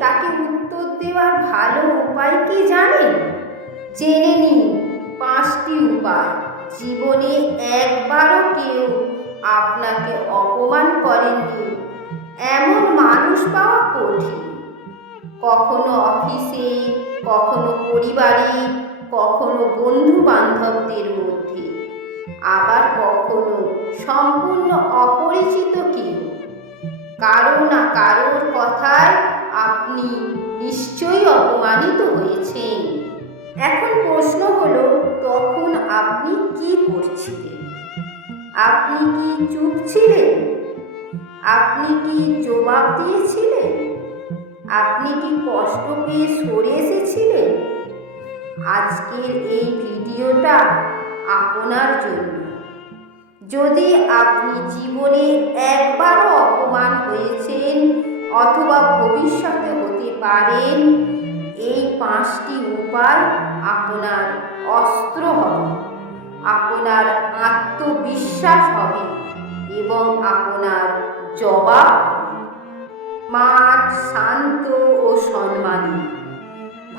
তাকে উত্তর দেওয়ার ভালো উপায় কি জানেন? জেনে নিন, পাঁচটি উপায়। জীবনে একবারও কেউ আপনাকে অপমান করেননি। এমন মানুষ পাওয়া কঠিন। কখনো অফিসে, কখনো পরিবারে, কখনো বন্ধু বান্ধবদের মধ্যে। আবার কখনো সম্পূর্ণ অপরিচিত কেউ। কারও না কারোর কথায় আপনি নিশ্চয়ই অপমানিত হয়েছেন। এখন প্রশ্ন হলো, তখন আপনি কি করছিলেন? আপনি কি চুপ ছিলেন? আপনি কি জবাব দিয়েছিলেন? আপনি কি কষ্ট পেয়ে সরে এসেছিলেন? আজকের এই ভিডিওটা আপনার জন্য। যদি আপনি জীবনে একবারও অপমান হয়েছেন অথবা ভবিষ্যতে হতে পারেন। এই পাঁচটি উপায় আপনার অস্ত্র হবে, আপনার আত্মবিশ্বাস হবে এবং আপনার জবাব মাঠ শান্ত ও সম্মানী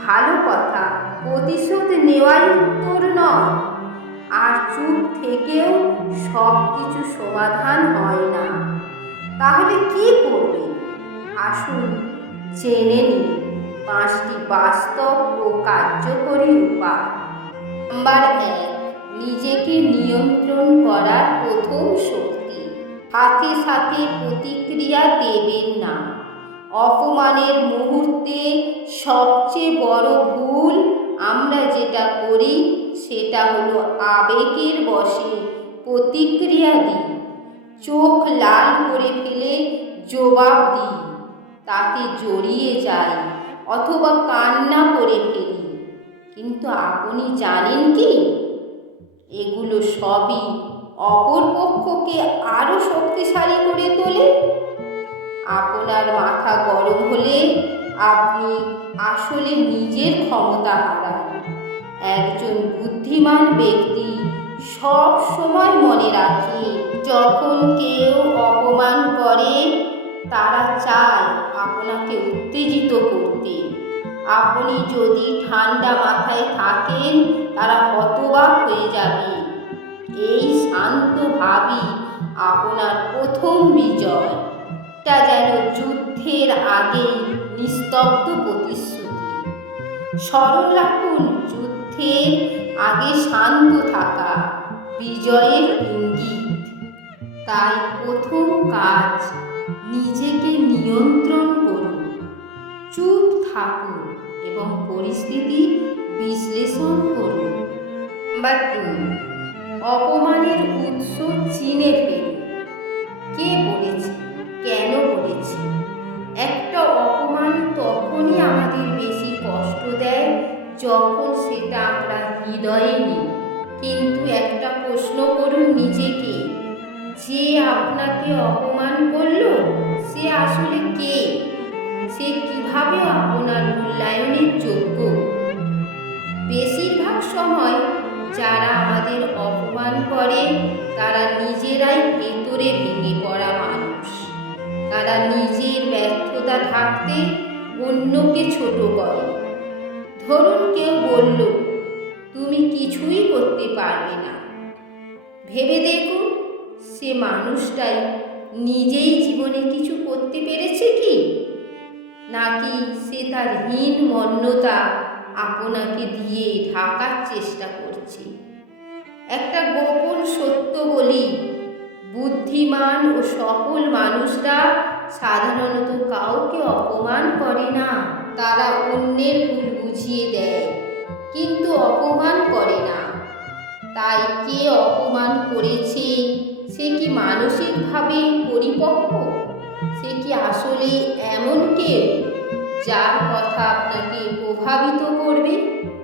ভালো কথা প্রতিশোধ নেওয়াই উত্তর নয়। আর চুপ থেকেও সব কিছু সমাধান হয় না। তাহলে কি করবে? আসুন, জেনে নিন পাঁচটি বাস্তব ও কার্যকরী উপায়। নাম্বার এক, নিজেকে নিয়ন্ত্রণ করার প্রথম শক্তি। সাথে সাথে প্রতিক্রিয়া দেবেন না। অপমানের মুহূর্তে সবচেয়ে বড় ভুল আমরা যেটা করি, সেটা হলো আবেগের বশে প্রতিক্রিয়া দিই। চোখ লাল করে ফেলে জবাব দিই। তাতে জড়িয়ে যাই অথবা কান্না করে ফেলি। কিন্তু আপনি জানেন কি? এগুলো সবই অপর পক্ষকে আরও শক্তিশালী করে তোলে। আপনার মাথা গরম হলে আপনি আসলে নিজের ক্ষমতা হারান। একজন বুদ্ধিমান ব্যক্তি সব সময় মনে রাখে, যখন কেউ অপমান করে, তারা চায় আপনাকে উত্তেজিত করতে। আপনি যদি ঠান্ডা মাথায় থাকেন, তারা হতবাক হয়ে যাবে। এই শান্ত ভাবই আপনার প্রথম বিজয়। এটা যেন যুদ্ধের আগে নিস্তব্ধ প্রতিশ্রুতি। স্মরণ রাখুন, যুদ্ধের আগে শান্ত থাকা বিজয়ের ইঙ্গিত। তাই প্রথম কাজ নিজেকে নিয়ন্ত্রণ করুন। চুপ থাকুন এবং পরিস্থিতি বিশ্লেষণ করুন। নাম্বার দুই অপমানের উৎস চিনে ফেলুন কে বলেছে? কেন বলেছে? একটা অপমান তখনই আমাদের বেশি কষ্ট দেয় যখন সেটা আমরা হৃদয়ে নিই। কিন্তু একটা প্রশ্ন করুন নিজেকে। যে আপনাকে অপমান করল? সে আসলে কে? সে কীভাবে আপনার মূল্যায়নের যোগ্য? বেশিরভাগ সময় যারা আমাদের অপমান করে, তারা নিজেরাই ভেতরে ভেঙে পড়া মানুষ। তারা নিজের ব্যর্থতা থাকতে অন্যকে ছোট করে। ধরুন কেউ বলল, তুমি কিছুই করতে পারবে না। ভেবে দেখুন সে মানুষটাই নিজেই জীবনে কিছু করতে পেরেছে কি? নাকি সে তার হীন মন্যতা আপনাকে দিয়ে ঢাকার চেষ্টা করছে? একটা গোপন সত্য বলি, বুদ্ধিমান ও সফল মানুষরা সাধারণত কাউকে অপমান করে না, তারা অন্যের ভুল বুঝিয়ে দেয়, কিন্তু অপমান করে না। তাই কে অপমান করেছে সে কি মানসিকভাবে পরিপক্ক? সে কি আসলে এমন কেউ যার কথা আপনাকে প্রভাবিত করবে?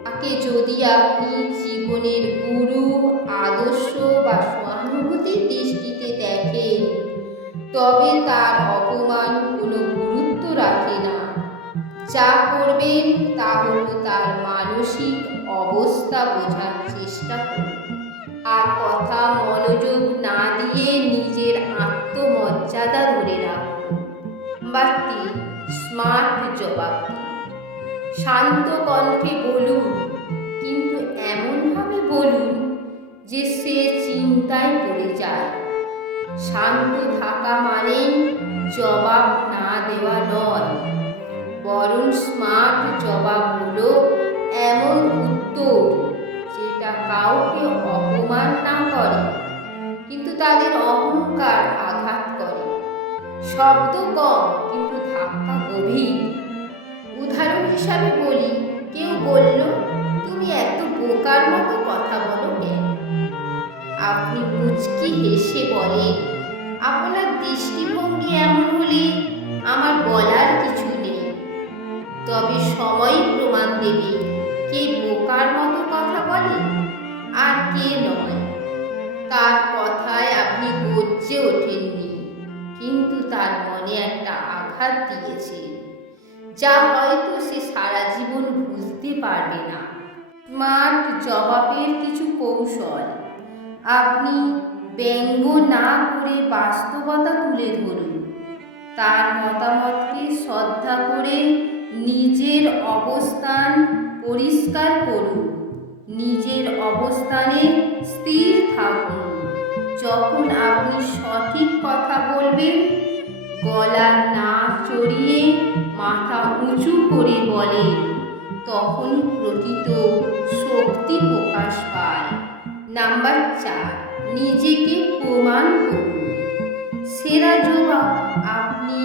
তাকে যদি আপনি জীবনের গুরু, আদর্শ বা সহানুভূতির দৃষ্টিতে দেখেন, তবে তার অপমান কোনো গুরুত্ব রাখে না। যা করবেন, তা হলো তার মানসিক অবস্থা বোঝার চেষ্টা করুন। আর কথা মনোযোগ না দিয়ে নিজের আত্মমর্যাদা ধরে রাখুন বাড়তি স্মার্ট জবাব। শান্ত কণ্ঠে বলুন, কিন্তু এমনভাবে বলুন যে সে চিন্তায় পড়ে যায়। শান্ত থাকা মানে জবাব না দেওয়া নয়, বরং স্মার্ট জবাব হলো এমন উত্তর কাউকে অপমান না করে, কিন্তু তাদের অহংকার আঘাত করে। শব্দ কম, কিন্তু ধাক্কা গভীর। উদাহরণ হিসাবে বলি, কেউ বলল, তুমি এত বোকার মতো কথা বলো কেন আপনি মুচকি হেসে বলেন, আপনার দৃষ্টিভঙ্গি এমন হলে আমার বলার কিছু নেই। তবে সময় প্রমাণ দেবে আঘাত দিয়েছে। যা হয়তো সে সারা জীবন বুঝতে পারবে না। স্মার্ট জবাবের কিছু কৌশল। আপনি ব্যঙ্গ না করে বাস্তবতা তুলে ধরুন। তার মতামতকে শ্রদ্ধা করে নিজের অবস্থান পরিষ্কার করুন। নিজের অবস্থানে স্থির থাকুন। যখন আপনি সঠিক কথা বলবেন গলা না চড়িয়ে মাথা উঁচু করে বলে, তখন প্রকৃত শক্তি প্রকাশ পায়। নাম্বার চার, নিজেকে প্রমাণ করুন। সেরা জবাব আপনি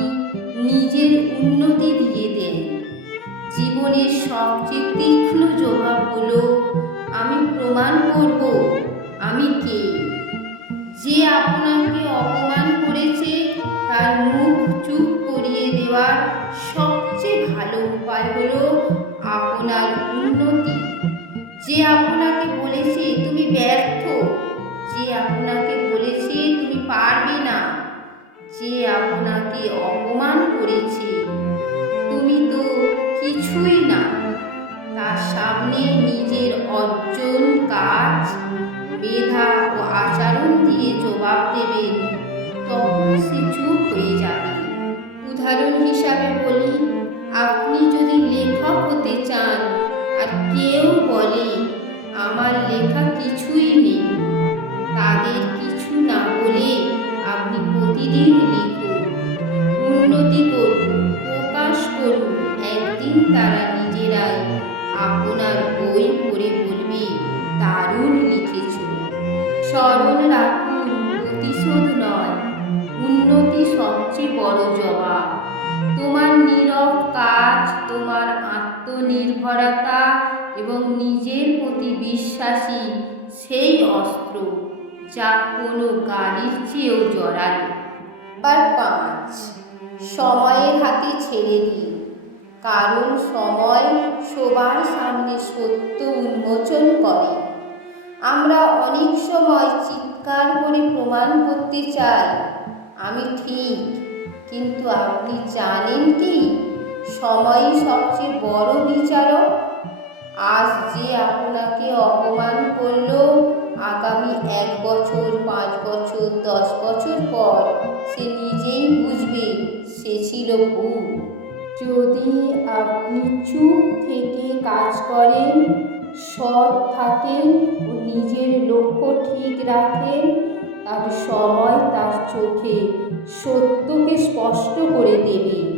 নিজের উন্নতি দিয়ে দেন। জীবনের সবচেয়ে তীক্ষ্ণ জবাব হলো, আমি প্রমাণ করব, আমি কে? যে আপনাকে অপমান করেছে তার মুখ চুপ করিয়ে দেওয়ার সবচেয়ে ভালো উপায় হলো আপনার উন্নতি। যে আপনাকে বলেছে তুমি ব্যর্থ, যে আপনাকে বলেছে তুমি পারবে না, যে আপনাকে অপমান করেছে, তুমি তো কিছুই না। তার সামনে নিজের অর্জন কাজ, মেধা আমার লেখা কিছুই নেই। তাদের কিছু না বলে আপনি প্রতিদিন লিখুন, উন্নতি করুন, প্রকাশ করুন। একদিন তারা নিজেরাই আপনার বই পড়ে বলবে, দারুণ লিখেছ। স্মরণ রাখুন, প্রতিশোধ নয়, উন্নতি সবচেয়ে বড় জবাব। তোমার নীরব কাজ, তোমার আত্মনির্ভরতা এবং নিজের প্রতি বিশ্বাসী, সেই অস্ত্র যা কোনো গাড়ির চেয়েও জড়ালো বার পাঁচ, সময়ের হাতে ছেড়ে দিন। কারণ সময় সবার সামনে সত্য উন্মোচন করে। আমরা অনেক সময় চিৎকার করে প্রমাণ করতে চাই। আমি ঠিক, কিন্তু আপনি জানেন কি? সময়ই সবচেয়ে বড় বিচারক আজ যে আপনাকে অপমান করল, আগামী এক বছর, পাঁচ বছর, দশ বছর পর সে নিজেই বুঝবে সে ছিল ভুল। যদি আপনি চুপ থেকে কাজ করেন, সৎ থাকেন ও নিজের লক্ষ্য ঠিক রাখেন তার সময় তার চোখে সত্যকে স্পষ্ট করে দেবে।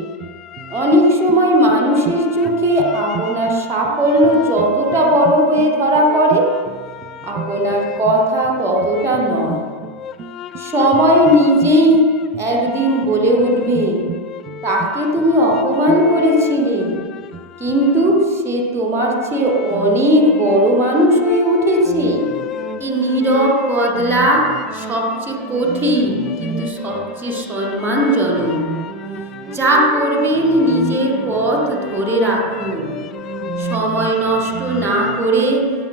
অনেক সময় মানুষের চোখে আপনার সাফল্য যতটা বড় হয়ে ধরা পড়ে, আপনার কথা ততটা নয়। সময় নিজেই একদিন বলে উঠবে, তাকে তুমি অপমান করেছিলে। কিন্তু সে তোমার চেয়ে অনেক বড় মানুষ হয়ে উঠেছে। এই নীরব বদলা সবচেয়ে কঠিন, কিন্তু সবচেয়ে সম্মানজনক। যা করবেন নিজের পথ ধরে রাখুন সময় নষ্ট না করে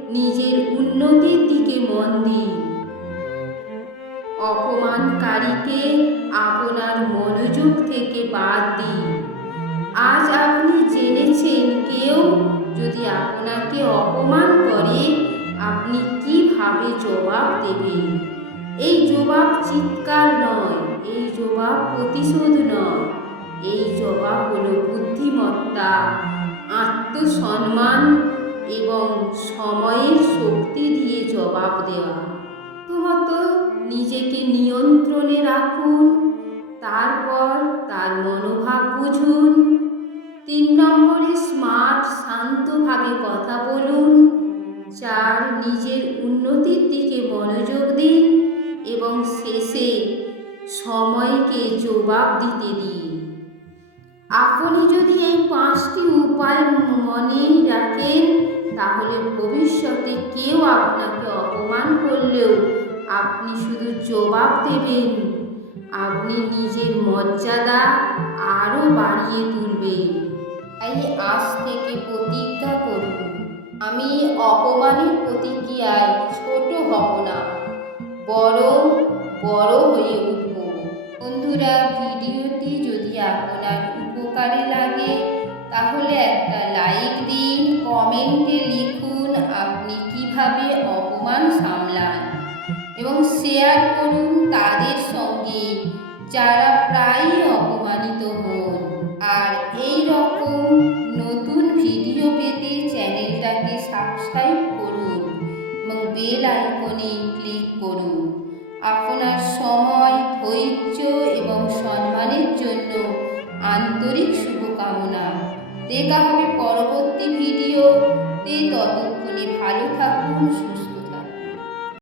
নিজের উন্নতির দিকে মন দিন অপমানকারীকে আপনার মনোযোগ থেকে বাদ দিন আজ আপনি জেনেছেন কেউ যদি আপনাকে অপমান করে, আপনি কীভাবে জবাব দেবেন? এই জবাব চিৎকার নয়, এই জবাব প্রতিশোধ নয়। এই জবাব হলো বুদ্ধিমত্তা আত্মসম্মান এবং সময়ের শক্তি দিয়ে জবাব দেওয়া। প্রথমত নিজেকে নিয়ন্ত্রণে রাখুন, তারপর তার মনোভাব বুঝুন। তিন নম্বরে স্মার্ট, শান্তভাবে কথা বলুন, চার, নিজের উন্নতির দিকে মনোযোগ দিন এবং শেষে সময়কে জবাব দিতে দিন। আপনি যদি এই পাঁচটি উপায় মনে রাখেন, তাহলে ভবিষ্যতে কেউ আপনাকে অপমান করলেও আপনি শুধু জবাব দেবেন। আপনি নিজের মর্যাদা আরও বাড়িয়ে তুলবেন। তাই আজ থেকে প্রতিজ্ঞা করুন, আমি অপমানের প্রতিক্রিয়ায় ছোট হব না বড় বড় হয়ে উঠব। বন্ধুরা, ভিডিওটি যদি আপনার উপকারে লাগে, তাহলে একটা লাইক দিন কমেন্টে লিখুন আপনি কীভাবে অপমান সামলান এবং শেয়ার করুন তাদের সঙ্গে যারা প্রায়ই অপমানিত হন। আর এই রকম দেখা হবে